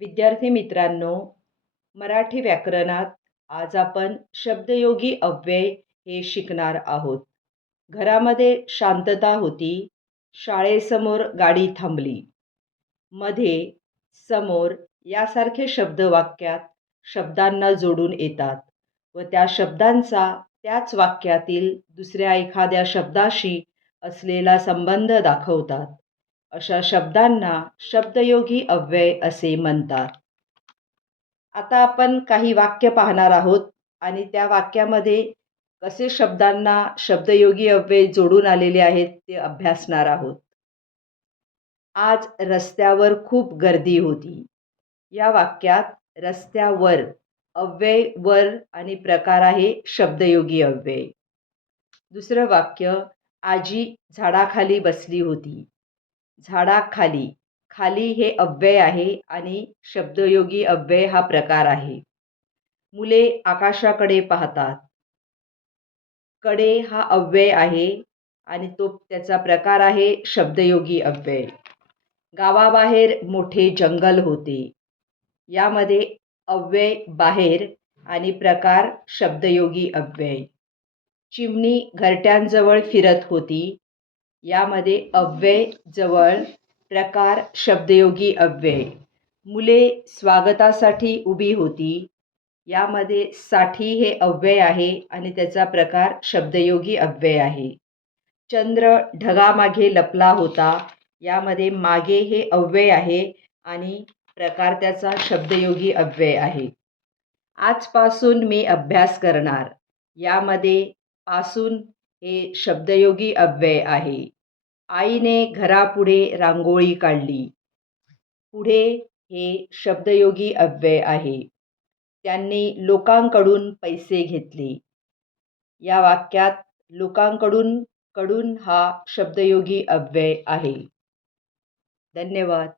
विद्यार्थी मित्रांनो, मराठी व्याकरणात आज आपण शब्दयोगी अव्यय हे शिकणार आहोत. घरामध्ये शांतता होती, शाळेसमोर गाडी थांबली. मध्ये, समोर यासारखे शब्द वाक्यात शब्दांना जोडून येतात व त्या शब्दांचा त्याच वाक्यातील दुसऱ्या एखाद्या शब्दाशी असलेला संबंध दाखवतात. अशा शब्दांना शब्दयोगी अव्यय असे म्हणतात. आता आपण काही वाक्य पाहणार आहोत आणि त्या वाक्यामध्ये कसे शब्दांना शब्दयोगी अव्यय जोडून आलेले आहेत ते अभ्यासणार आहोत. आज रस्त्यावर खूप गर्दी होती. या वाक्यात रस्त्यावर अव्यय वर आणि प्रकार आहे शब्दयोगी अव्यय. दुसरं वाक्य, आजी झाडाखाली बसली होती. झाडाखाली, खाली हे अव्यय आहे आणि शब्दयोगी अव्यय हा प्रकार आहे. मुले आकाशाकडे पाहतात. कडे हा अव्यय आहे आणि तो त्याचा प्रकार आहे शब्दयोगी अव्यय. गावाबाहेर मोठे जंगल होते. यामध्ये अव्यय बाहेर आणि प्रकार शब्दयोगी अव्यय. चिमणी घरट्यांजवळ फिरत होती. यामध्ये अव्यय जवळ, प्रकार शब्दयोगी अव्यय. मुले स्वागतासाठी उभी होती. यामध्ये साठी हे अव्यय आहे आणि त्याचा प्रकार शब्दयोगी अव्यय आहे. चंद्र ढगामागे लपला होता. यामध्ये मागे हे अव्यय आहे आणि प्रकार त्याचा शब्दयोगी अव्यय आहे. आजपासून मी अभ्यास करणार. यामध्ये पासून हे शब्दयोगी अव्यय आहे. आईने घरापुढे रांगोळी काढली. पुढे हे शब्दयोगी अव्यय आहे. त्यांनी लोकांकडून पैसे घेतले. या वाक्यात लोकांकडून हा शब्दयोगी अव्यय आहे. धन्यवाद.